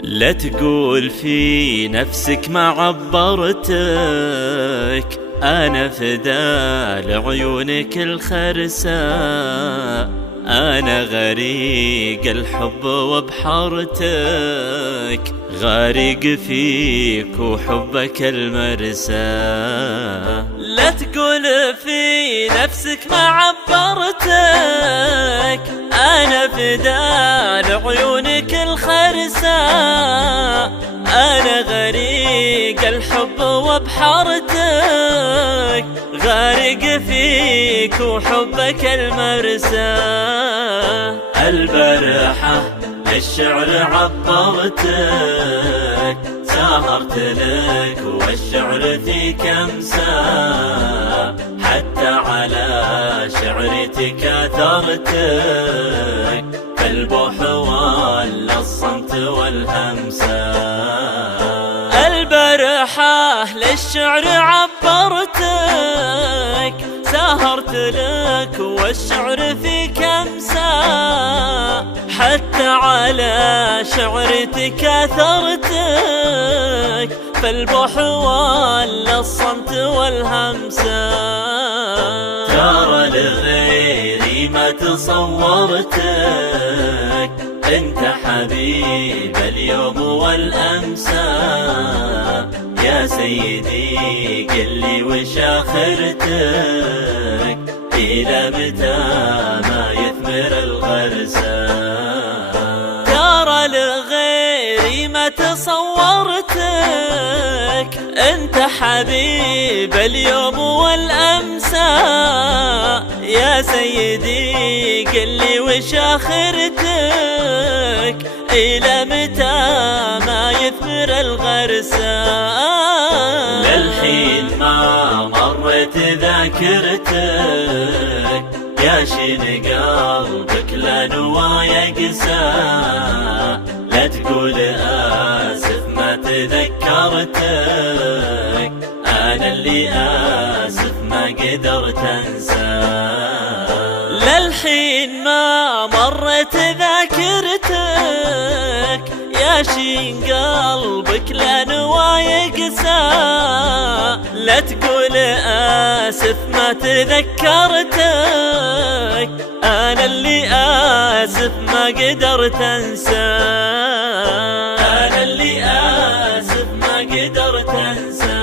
لا تقول في نفسك ما عبرتك، أنا فدا لعيونك الخرساء، أنا غريق الحب وبحارتك، غارق فيك وحبك المرسى. لا تقول في نفسك ما عبرتك، أنا فدا لعيونك الخرساء، أنا غريق الحب وبحارتك، غارق فيك وحبك المرسى. البرحة للشعر عبرتك، سهرت لك والشعر فيك أمسى، حتى على شعرتك أثرتك، فالبوح ولا الصمت والهمسة. البرحة للشعر عبرتك، سهرت لك والشعر فيك أمسى، حتى على شعرتك أثرتك، فالبوح ولا الصمت والهمسة. ترى لغيري ما تصورتك، انت حبيب اليوم والأمسى، يا سيدي قل لي وش آخرتك، إلى متى ما يثمر الغرسة. ترى لغيري ما تصورتك، انت حبيب اليوم والأمسى، يا سيدي قل لي وش آخرتك، إلى متى ما يثمر الغرسة. للحين ما مرت ذاكرتك، يا شين قلبك لا نوى يقسى، لا تقول آسف ما تذكرتك، أنا اللي آسف ما قدرت أنسى. للحين ما مرت ذاكرتك، يا شين قلبك لا نوى يقسى، لا تقول آسف ما تذكرتك، أنا اللي آسف ما قدرت أنسى. أنا اللي آسف ما قدرت أنسى،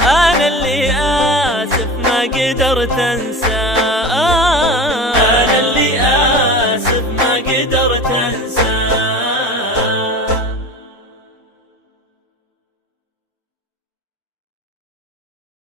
أنا اللي آسف ما قدرت أنسى، أنا اللي آسف ما قدرت أنسى.